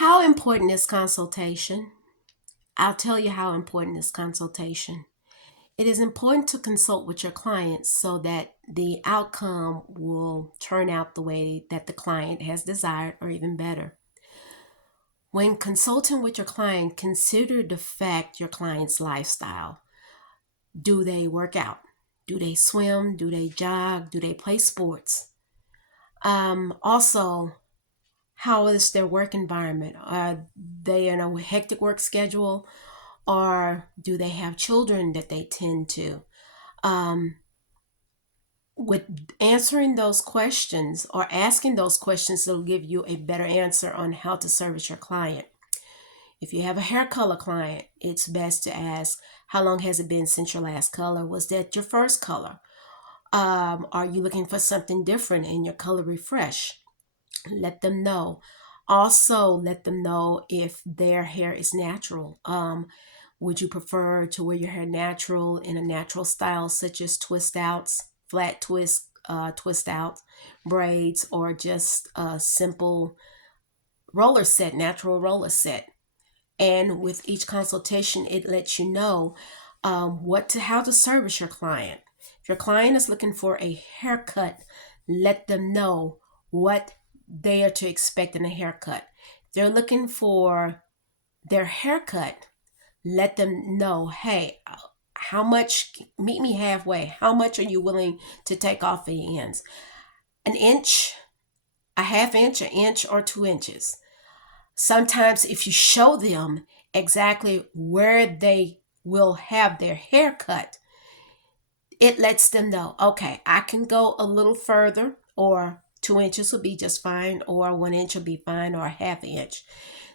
How important is consultation? I'll tell you how important is consultation. It is important to consult with your clients so that the outcome will turn out the way that the client has desired or even better. When consulting with your client, consider the fact your client's lifestyle. Do they work out? Do they swim? Do they jog? Do they play sports? Also, how is their work environment? Are they in a hectic work schedule, or do they have children that they tend to? Um, with answering those questions or asking those questions, it'll give you a better answer on how to service your client. If you have a hair color client, it's best to ask, how long has it been since your last color? Was that your first color? Are you looking for something different in your color refresh? Let them know. Also, let them know if their hair is natural. Would you prefer to wear your hair natural in a natural style, such as twist outs, flat twist outs, braids, or just a simple roller set, natural roller set? And with each consultation, it lets you know how to service your client. If your client is looking for a haircut, let them know what they are to expect in a haircut. If they're looking for their haircut, let them know, hey, how much, meet me halfway. How much are you willing to take off the ends? An inch, a half inch, an inch, or 2 inches. Sometimes if you show them exactly where they will have their hair cut, it lets them know, okay, I can go a little further, or 2 inches will be just fine, or 1 inch will be fine, or a half inch.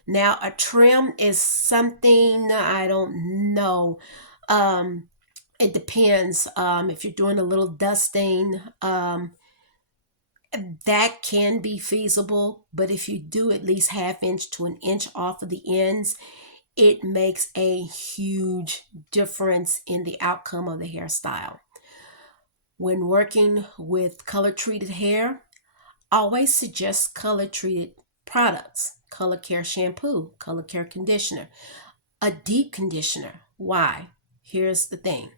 Now, a trim is something I don't know. It depends. If you're doing a little dusting, that can be feasible. But if you do at least half inch to an inch off of the ends, it makes a huge difference in the outcome of the hairstyle. When working with color treated hair, always suggest color treated products: color care shampoo, color care conditioner, a deep conditioner. Why? Here's the thing: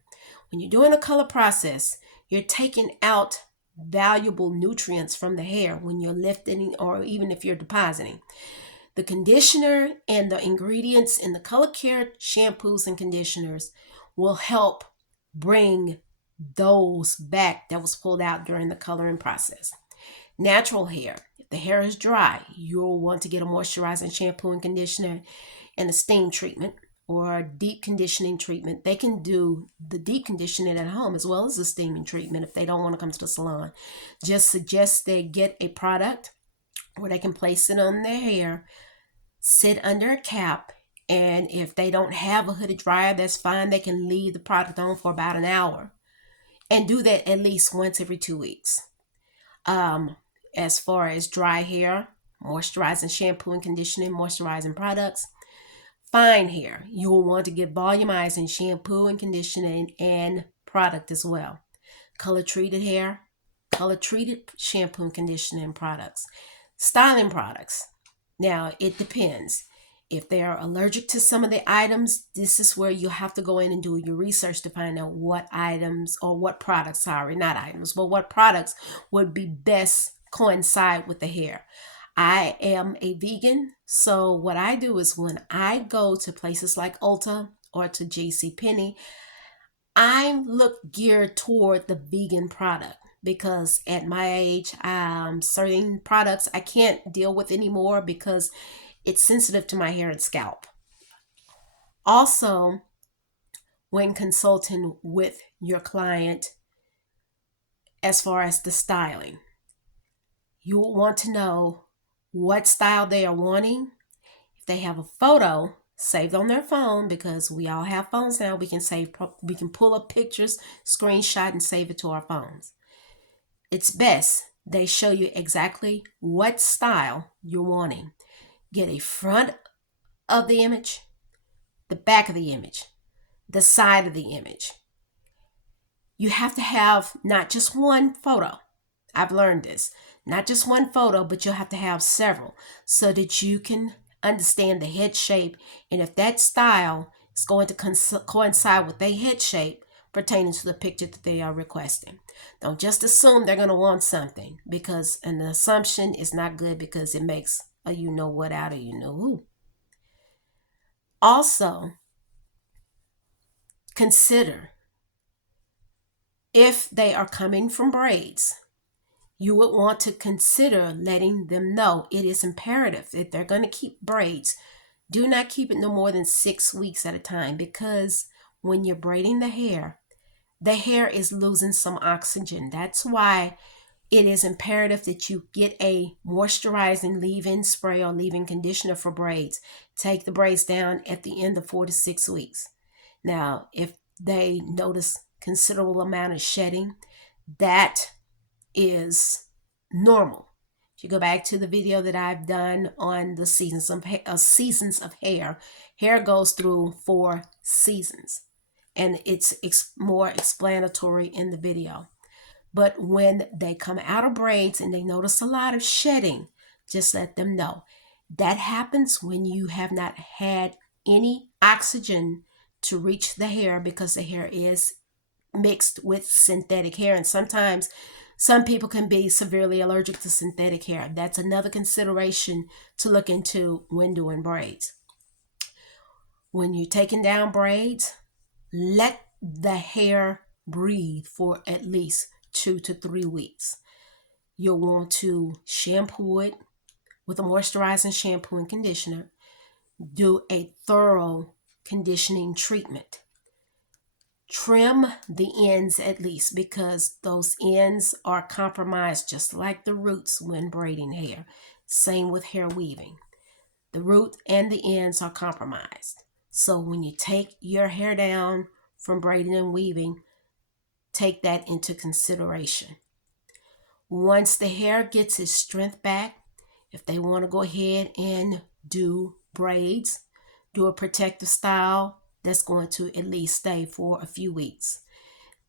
when you're doing a color process, you're taking out valuable nutrients from the hair when you're lifting, or even if you're depositing. The conditioner and the ingredients in the color care shampoos and conditioners will help bring those back that was pulled out during the coloring process. Natural hair. If the hair is dry, you'll want to get a moisturizing shampoo and conditioner and a steam treatment or deep conditioning treatment. They can do the deep conditioning at home as well as the steaming treatment if they don't want to come to the salon. Just suggest they get a product where they can place it on their hair, sit under a cap, and if they don't have a hooded dryer, that's fine. They can leave the product on for about an hour and do that at least once every 2 weeks. As far as dry hair, moisturizing shampoo and conditioning, moisturizing products. Fine hair, you will want to get volumizing shampoo and conditioning and product as well. Color treated hair, color treated shampoo and conditioning products. Styling products. Now, it depends. If they are allergic to some of the items, this is where you have to go in and do your research to find out what items, or what products, sorry, not items, but what products would be best coincide with the hair. I am a vegan, so what I do is when I go to places like Ulta or to JCPenney, I look geared toward the vegan product because at my age, certain products I can't deal with anymore because it's sensitive to my hair and scalp. Also, when consulting with your client, as far as the styling, you will want to know what style they are wanting. If they have a photo saved on their phone, because we all have phones now, we can pull up pictures, screenshot, and save it to our phones. It's best they show you exactly what style you're wanting. Get a front of the image, the back of the image, the side of the image. You have to have not just one photo. I've learned this. Not just one photo, but you'll have to have several so that you can understand the head shape, and if that style is going to coincide with their head shape pertaining to the picture that they are requesting. Don't just assume they're going to want something, because an assumption is not good, because it makes a you know what out of you know who. Also, consider if they are coming from braids, you would want to consider letting them know it is imperative if they're going to keep braids. Do not keep it no more than 6 weeks at a time, because when you're braiding the hair is losing some oxygen. That's why it is imperative that you get a moisturizing leave-in spray or leave-in conditioner for braids. Take the braids down at the end of 4 to 6 weeks. Now, if they notice considerable amount of shedding, that is normal. If you go back to the video that I've done on the seasons of hair, hair goes through 4 seasons, and it's more explanatory in the video. But when they come out of braids and they notice a lot of shedding, just let them know. That happens when you have not had any oxygen to reach the hair, because the hair is mixed with synthetic hair. And sometimes some people can be severely allergic to synthetic hair. That's another consideration to look into when doing braids. When you're taking down braids, let the hair breathe for at least 2 to 3 weeks. You'll want to shampoo it with a moisturizing shampoo and conditioner. Do a thorough conditioning treatment. Trim the ends at least, because those ends are compromised just like the roots when braiding hair. Same with hair weaving. The root and the ends are compromised. So when you take your hair down from braiding and weaving, take that into consideration. Once the hair gets its strength back, if they want to go ahead and do braids, do a protective style that's going to at least stay for a few weeks.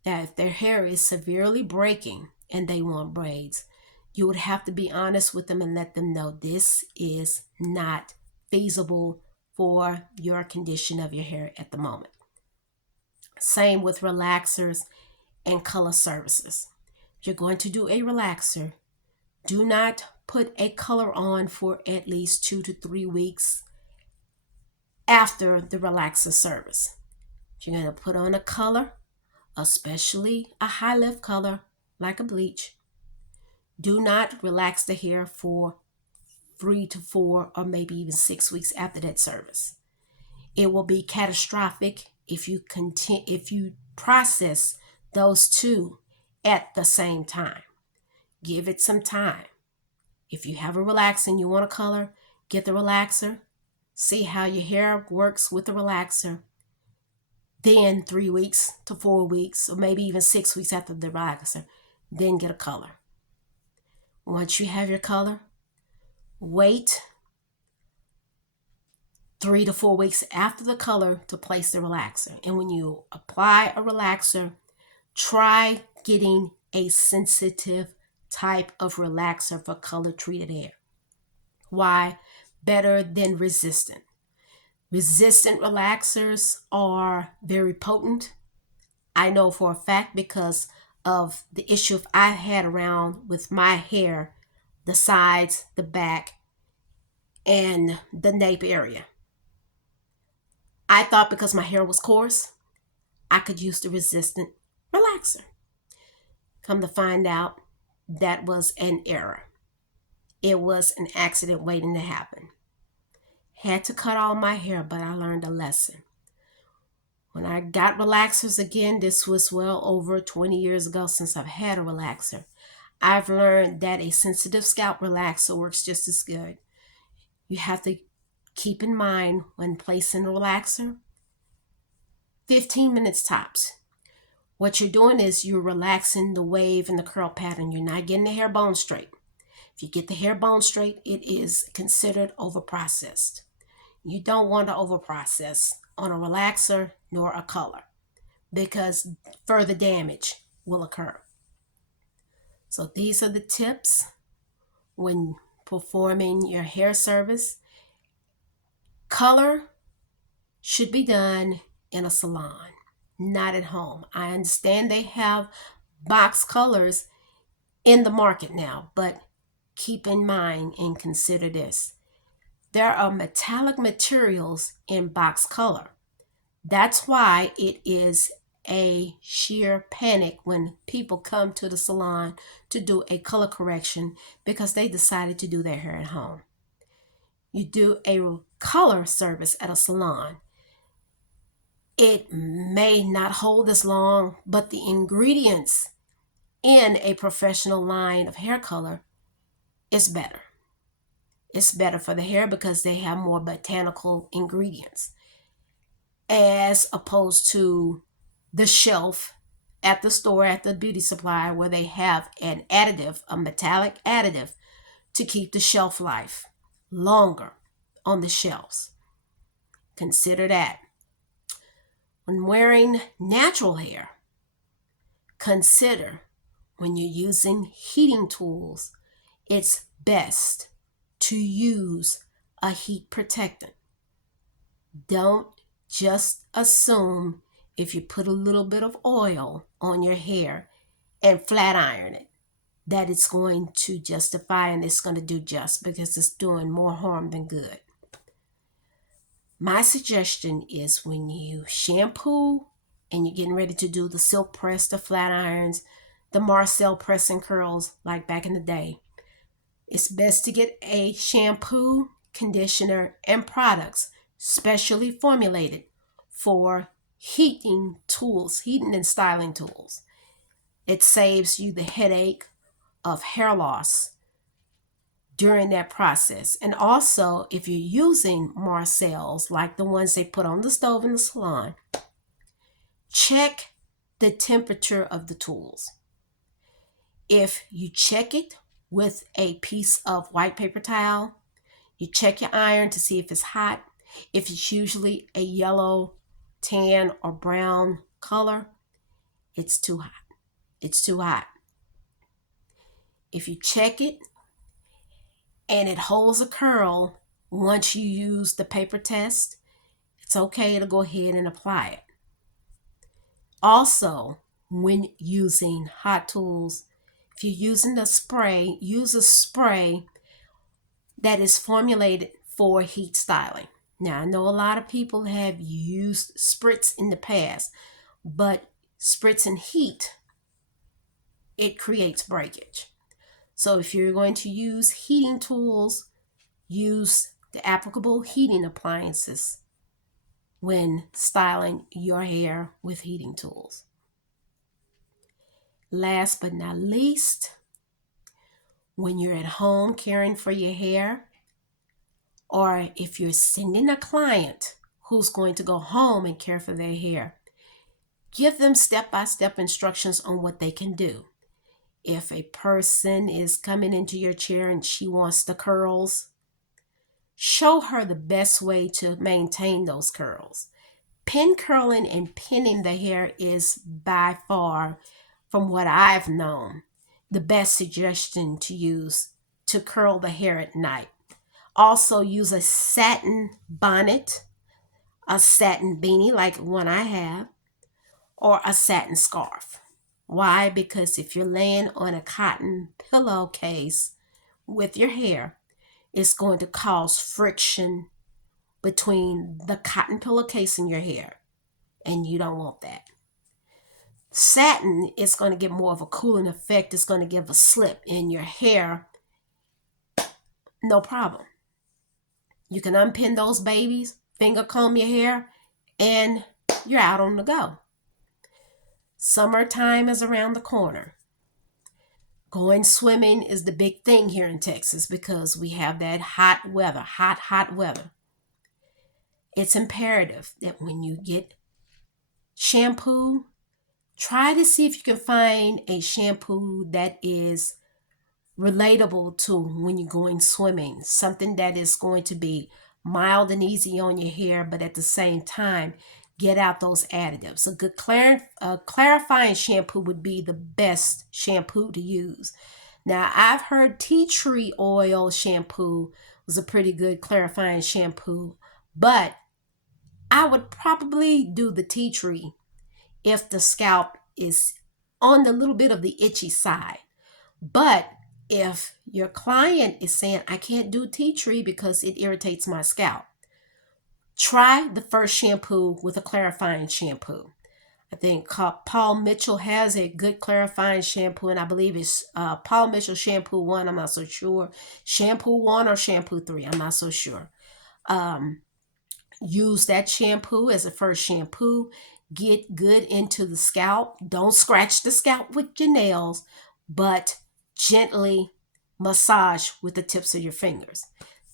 Now, if their hair is severely breaking and they want braids, you would have to be honest with them and let them know this is not feasible for your condition of your hair at the moment. Same with relaxers and color services. If you're going to do a relaxer, do not put a color on for at least 2 to 3 weeks after the relaxer service. If you're going to put on a color, especially a high lift color like a bleach, do not relax the hair for 3 to 4 or maybe even 6 weeks after that service. It will be catastrophic if you process those two at the same time. Give it some time. If you have a relaxer and you want a color, get the relaxer. See how your hair works with the relaxer. Then 3 weeks to 4 weeks, or maybe even 6 weeks after the relaxer, then get a color. Once you have your color, wait 3 to 4 weeks after the color to place the relaxer. And when you apply a relaxer, try getting a sensitive type of relaxer for color treated hair. Why? Better than resistant. Resistant relaxers are very potent. I know for a fact because of the issue I had around with my hair, the sides, the back, and the nape area. I thought because my hair was coarse, I could use the resistant relaxer. Come to find out, that was an error. It was an accident waiting to happen. Had to cut all my hair, but I learned a lesson. When I got relaxers again, this was well over 20 years ago since I've had a relaxer. I've learned that a sensitive scalp relaxer works just as good. You have to keep in mind when placing a relaxer, 15 minutes tops. What you're doing is you're relaxing the wave and the curl pattern. You're not getting the hair bone straight. If you get the hair bone straight, it is considered overprocessed. You don't want to overprocess on a relaxer nor a color, because further damage will occur. So these are the tips when performing your hair service. Color should be done in a salon, not at home. I understand they have box colors in the market now, but keep in mind and consider this. There are metallic materials in box color. That's why it is a sheer panic when people come to the salon to do a color correction because they decided to do their hair at home. You do a color service at a salon. It may not hold as long, but the ingredients in a professional line of hair color is better. It's better for the hair because they have more botanical ingredients as opposed to the shelf at the store, at the beauty supply, where they have an additive, a metallic additive, to keep the shelf life longer on the shelves. Consider that. When wearing natural hair, consider when you're using heating tools, it's best to use a heat protectant. Don't just assume if you put a little bit of oil on your hair and flat iron it, that it's going to justify and it's going to do just, because it's doing more harm than good. My suggestion is when you shampoo and you're getting ready to do the silk press, the flat irons, the Marcel press and curls like back in the day, it's best to get a shampoo, conditioner, and products specially formulated for heating tools, heating and styling tools. It saves you the headache of hair loss during that process. And also, if you're using Marcels, like the ones they put on the stove in the salon, check the temperature of the tools. If you check it with a piece of white paper towel, you check your iron to see if it's hot. If it's usually a yellow, tan, or brown color, it's too hot. It's too hot. If you check it and it holds a curl once you use the paper test, it's okay to go ahead and apply it. Also, when using hot tools, if you're using a spray, use a spray that is formulated for heat styling. Now, I know a lot of people have used spritz in the past, but spritzing heat, it creates breakage. So if you're going to use heating tools, use the applicable heating appliances when styling your hair with heating tools. Last but not least, when you're at home caring for your hair, or if you're sending a client who's going to go home and care for their hair, give them step-by-step instructions on what they can do. If a person is coming into your chair and she wants the curls, show her the best way to maintain those curls. Pin curling and pinning the hair is by far, from what I've known, the best suggestion to use to curl the hair at night. Also, use a satin bonnet, a satin beanie like one I have, or a satin scarf. Why? Because if you're laying on a cotton pillowcase with your hair, it's going to cause friction between the cotton pillowcase and your hair, and you don't want that. Satin is going to get more of a cooling effect. It's going to give a slip in your hair. No problem. You can unpin those babies, finger comb your hair, and you're out on the go. Summertime is around the corner. Going swimming is the big thing here in Texas because we have that hot weather, hot weather. It's imperative that when you get shampoo, try to see if you can find a shampoo that is relatable to when you're going swimming, something that is going to be mild and easy on your hair, but at the same time, get out those additives. A good clarifying shampoo would be the best shampoo to use. Now, I've heard tea tree oil shampoo was a pretty good clarifying shampoo, But I would probably do the tea tree if the scalp is on the little bit of the itchy side. But if your client is saying, I can't do tea tree because it irritates my scalp, try the first shampoo with a clarifying shampoo. I think Paul Mitchell has a good clarifying shampoo, and I believe it's Paul Mitchell Shampoo 1. I'm not so sure. Shampoo 1 or Shampoo 3. I'm not so sure. Use that shampoo as a first shampoo. Get good into the scalp. Don't scratch the scalp with your nails, but gently massage with the tips of your fingers.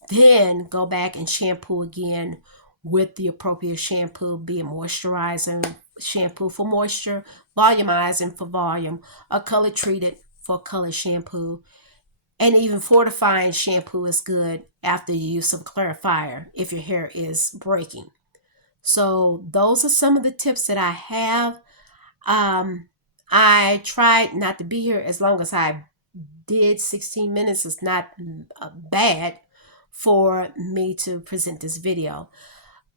Then go back and shampoo again with the appropriate shampoo, be it moisturizing shampoo for moisture, volumizing for volume, or color treated for color shampoo. And even fortifying shampoo is good after you use some clarifier if your hair is breaking. So those are some of the tips that I have. I tried not to be here as long as I did. 16 minutes is not bad for me to present this video.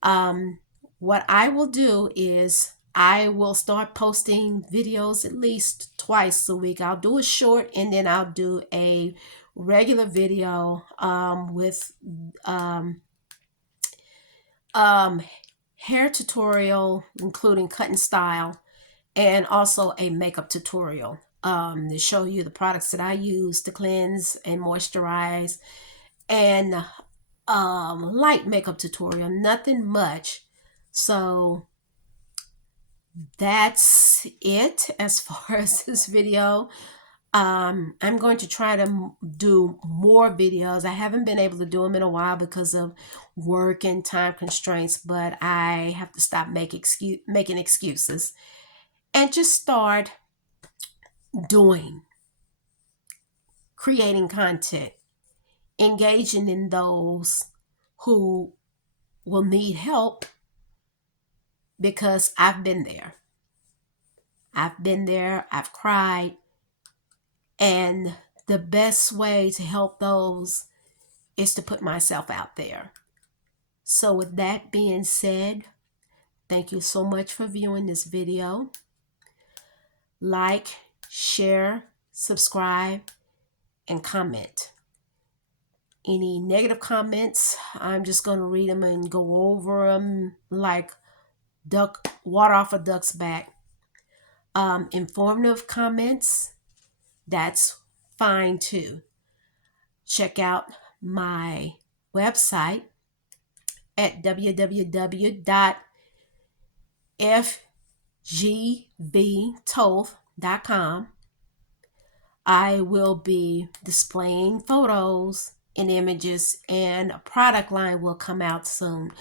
What I will do is I will start posting videos at least twice a week. I'll do a short and then I'll do a regular video with hair tutorial, including cut and style, and also a makeup tutorial to show you the products that I use to cleanse and moisturize, and light makeup tutorial, nothing much. So that's it as far as this video. I'm going to try to do more videos. I haven't been able to do them in a while because of work and time constraints, but I have to stop making excuses and just start creating content, engaging in those who will need help, because I've been there. I've cried, and the best way to help those is to put myself out there. So with that being said, thank you so much for viewing this video. Like, share, subscribe, and comment. Any negative comments, I'm just going to read them and go over them like water off a duck's back. Informative comments, that's fine too. Check out my website at www.fgbvtoth.com. I will be displaying photos and images, and a product line will come out soon.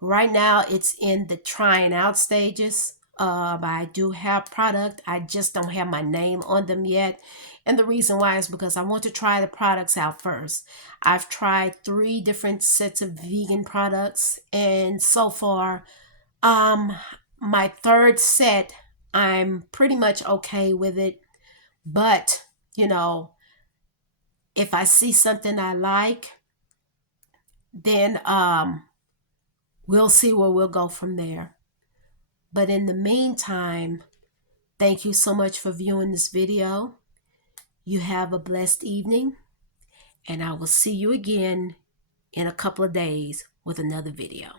Right now it's in the trying out stages. I do have product, I just don't have my name on them yet. And the reason why is because I want to try the products out first. I've tried 3 different sets of vegan products, and so far, my 3rd set, I'm pretty much okay with it. But, if I see something I like, then we'll see where we'll go from there. But in the meantime, thank you so much for viewing this video. You have a blessed evening, and I will see you again in a couple of days with another video.